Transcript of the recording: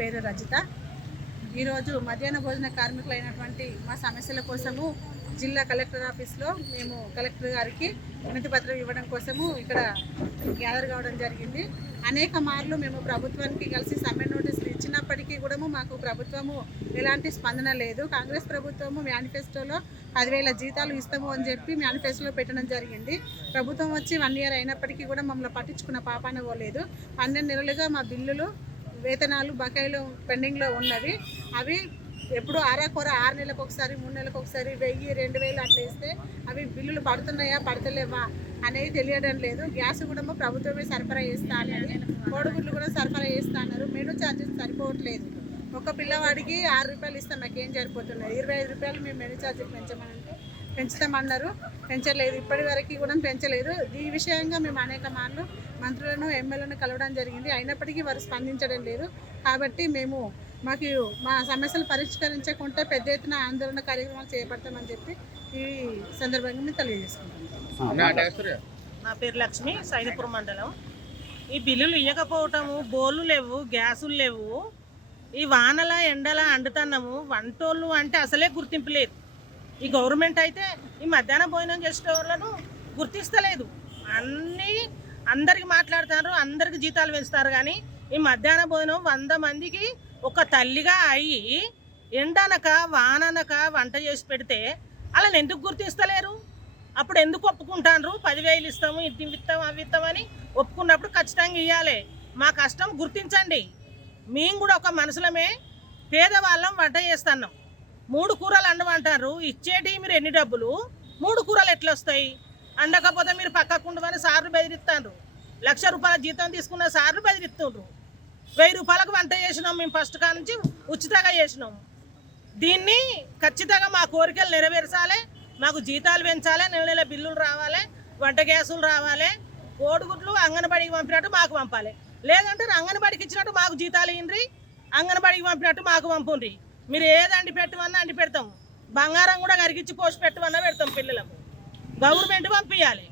పేరు రజిత. ఈరోజు మధ్యాహ్న భోజన కార్మికులైనటువంటి మా సమస్యల కోసము జిల్లా కలెక్టర్ ఆఫీస్లో మేము కలెక్టర్ గారికి వినతి పత్రం ఇవ్వడం కోసము ఇక్కడ గ్యాదర్ కావడం జరిగింది. అనేక మార్లు మేము ప్రభుత్వానికి కలిసి సమ్మె నోటీసులు ఇచ్చినప్పటికీ కూడా మాకు ప్రభుత్వము ఎలాంటి స్పందన లేదు. కాంగ్రెస్ ప్రభుత్వము మేనిఫెస్టోలో 10,000 జీతాలు ఇస్తాము అని చెప్పి మేనిఫెస్టోలో పెట్టడం జరిగింది. ప్రభుత్వం వచ్చి 1 year అయినప్పటికీ కూడా మమ్మల్ని పట్టించుకున్న పాపాన పోలేదు. 12 నెలలుగా మా బిల్లులు, వేతనాలు, బకాయిలు పెండింగ్లో ఉన్నవి. అవి ఎప్పుడు ఆరాకొర 6 నెలలకు ఒకసారి, 3 నెలలకు ఒకసారి 1000, 2000 అట్లా ఇస్తే అవి బిల్లులు పడుతున్నాయా పడతలేవా అనేది తెలియడం లేదు. గ్యాస్ కూడా ప్రభుత్వమే సరఫరా చేస్తా అన్నది, కోడిగుడ్లు కూడా సరఫరా చేస్తా అన్నారు. మెనూ ఛార్జెస్ సరిపోవట్లేదు. ఒక పిల్లవాడికి 6 రూపాయలు ఇస్తాం, మాకేం సరిపోతున్నాయి. 25 రూపాయలు మేము మెనూ ఛార్జెస్ పెంచమనంటే పెంచుతామన్నారు, పెంచలేదు. ఇప్పటి వరకు కూడా పెంచలేదు. ఈ విషయంగా మేము అనేక మార్లు మంత్రులను, ఎమ్మెల్యేలను కలవడం జరిగింది. అయినప్పటికీ వారు స్పందించడం లేదు. కాబట్టి మేము మా సమస్యలు పరిష్కరించకుంటే పెద్ద ఎత్తున ఆందోళన కార్యక్రమాలు చేపడతామని చెప్పి ఈ సందర్భంగా మేము తెలియజేసుకుంటాం. నా పేరు లక్ష్మి, సైనిపురం మండలం. ఈ బిల్లులు ఇవ్వకపోవటము, బోళ్ళు లేవు, గ్యాసులు లేవు, ఈ వానల ఎండల అండుతున్నాము. వంటోళ్ళు అంటే అసలే గుర్తింపు లేదు. ఈ గవర్నమెంట్ అయితే ఈ మధ్యాహ్న భోజనం చేసే వాళ్ళను గుర్తిస్తలేదు. అందరికి మాట్లాడుతున్నారు, అందరికి జీతాలు పెంచుతారు. కానీ ఈ మధ్యాహ్న భోజనం 100 మందికి ఒక తల్లిగా అయ్యి ఎండనక వాననక వంట చేసి పెడితే వాళ్ళని ఎందుకు గుర్తిస్తలేరు? అప్పుడు ఎందుకు ఒప్పుకుంటారు? 10,000 ఇస్తాము, ఇది ఇస్తాము, అవి ఇస్తామని ఒప్పుకున్నప్పుడు ఖచ్చితంగా ఇవ్వాలి. మా కష్టం గుర్తించండి. మేము కూడా ఒక మనుషులమే, పేదవాళ్ళం, వంట చేస్తున్నాం. 3 కూరలు అండమంటారు, ఇచ్చేటి మీరు ఎన్ని డబ్బులు? 3 కూరలు ఎట్లా వస్తాయి? అండకపోతే మీరు పక్కకుండమని సార్లు బెదిరిస్తారు. 1,00,000 రూపాయల జీతం తీసుకున్న సార్లు బెదిరిస్తుండ్రు. 1000 రూపాయలకు వంట చేసినాం మేము, ఫస్ట్ కా నుంచి ఉచితంగా చేసినాం. దీన్ని ఖచ్చితంగా మా కోరికలు నెరవేర్చాలి. మాకు జీతాలు పెంచాలి, నెల బిల్లులు రావాలి, వంట గ్యాసులు రావాలి, కోడిగుడ్లు అంగన్వాడికి పంపినట్టు మాకు పంపాలి. లేదంటే అంగన్వాడికి ఇచ్చినట్టు మాకు జీతాలు ఇవ్వండి, అంగన్వాడికి పంపినట్టు మాకు పంపుండ్రి. మీరు ఏది అండి పెట్టమన్నా అండి పెడతాం. బంగారం కూడా కరిగించి పోసి పెట్టమన్నా పెడతాం పిల్లలకు. గవర్నమెంట్ పంపించాలి.